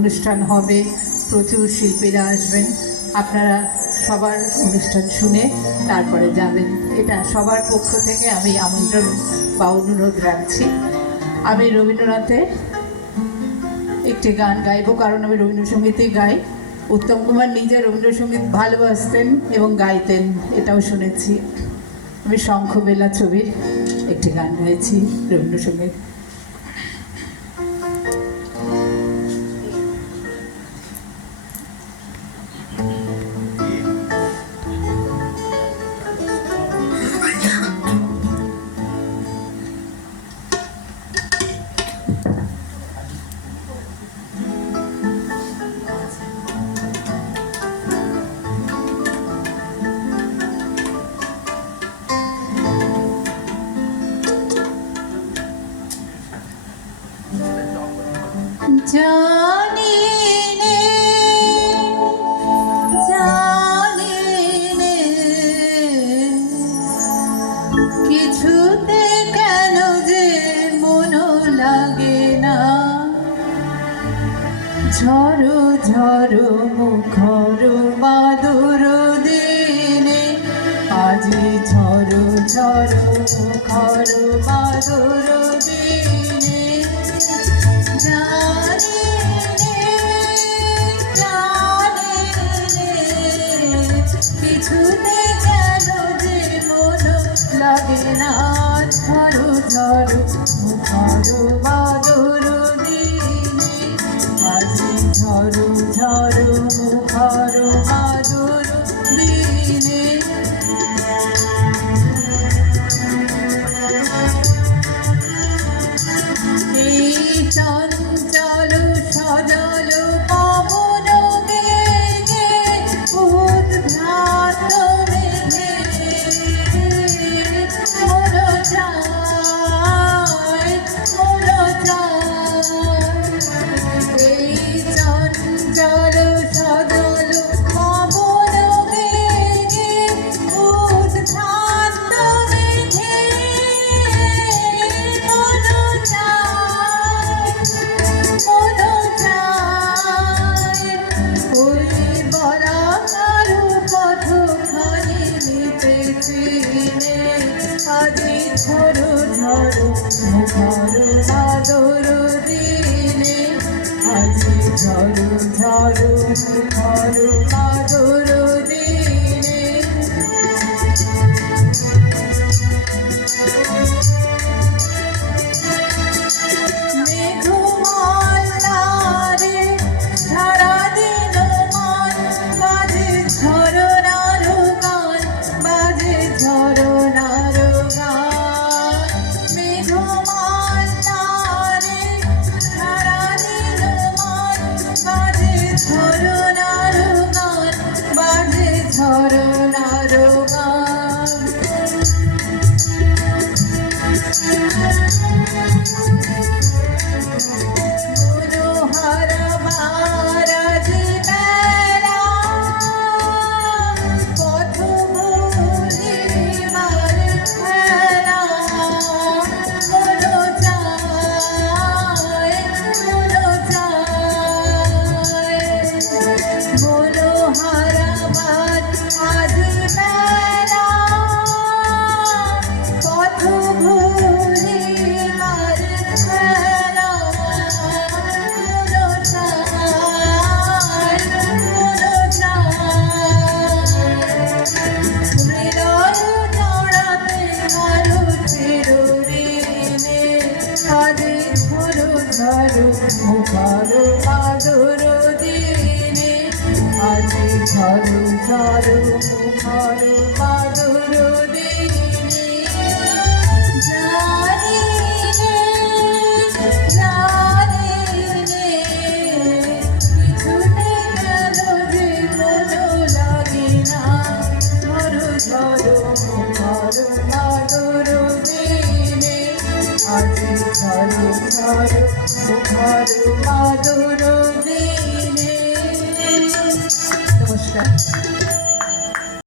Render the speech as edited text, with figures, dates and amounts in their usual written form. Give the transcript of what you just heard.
অনুষ্ঠান হবে, প্রচুর শিল্পীরা আসবেন। আপনারা সবার অনুষ্ঠান শুনে তারপরে যাবেন, এটা সবার পক্ষ থেকে আমি আমন্ত্রণ বা অনুরোধ রাখছি। আমি রবীন্দ্রনাথের একটি গান গাইব, কারণ আমি রবীন্দ্রসঙ্গীতই গাই। উত্তম কুমার নিজে রবীন্দ্রসঙ্গীত ভালোবাসতেন এবং গাইতেন, এটাও শুনেছি। আমি শঙ্খবেলা ছবির একটি গান গাইছি রবীন্দ্রসঙ্গীত। জানি নে কিছুতে কেন যে মন লাগে না, ঝড়ো ঝড়ো মুখর বাদুর দিনে, আজি ঝড়ো ঝড়ো মুখর বাদুর দিনে। জানি কিছুতে কেন যে মন লাগে না, ঝড়ো ঝড়ো মুখর বাদুর দিনে, আজি ঝড়ো ঝড়ো মুখর বাদুর দিনে। এই চঞ্চল সজল পবন বেগে উদ্ভ্রান্ত মেঘে মোর চায়, মোর চায়। এই চঞ্চল সজল পবন বেগে উদ্ভ্রান্ত মেঘে মোর চায়, মোর চায়। ওই বলা কারু পথখানি নিতেছি নে, আজি ঝড়ো ঝড়ো মুখর বাদুর দিনে, আজি ঝড়ো ঝড়ো মুখর বাদুর দিনে। মেঘমাল তারে সারাদিন মান বাজে ঝরনার গান, বাজে ঝরনার গান। মেঘমাল তারে সারাদিন মান বাজে ঝরনার গান, বাজে ঝরনার গান। মনোহর বারাজি বেলা পথ ভুলিবার খেলা, মন চায়, মন চায়। মনোহর বারাজি বেলা পথ ভুলিবার খেলা, মন চায়, মন চায়। হৃদয় জড়াতে আরো চিরদিনে, আজি ঝড়ো ঝড়ো মুখর বাদুর দিনে, আজি ঝড়ো ঝড়ো মুখর বাদুর দিনে। জানি নে কিছুতে কেন যে মন লাগে না, ঝড়ো ঝড়ো মুখর বাদুর দিনে, আজি ঝড়ো ঝড়ো মুখর বাদুর দিনে। নমস্কার।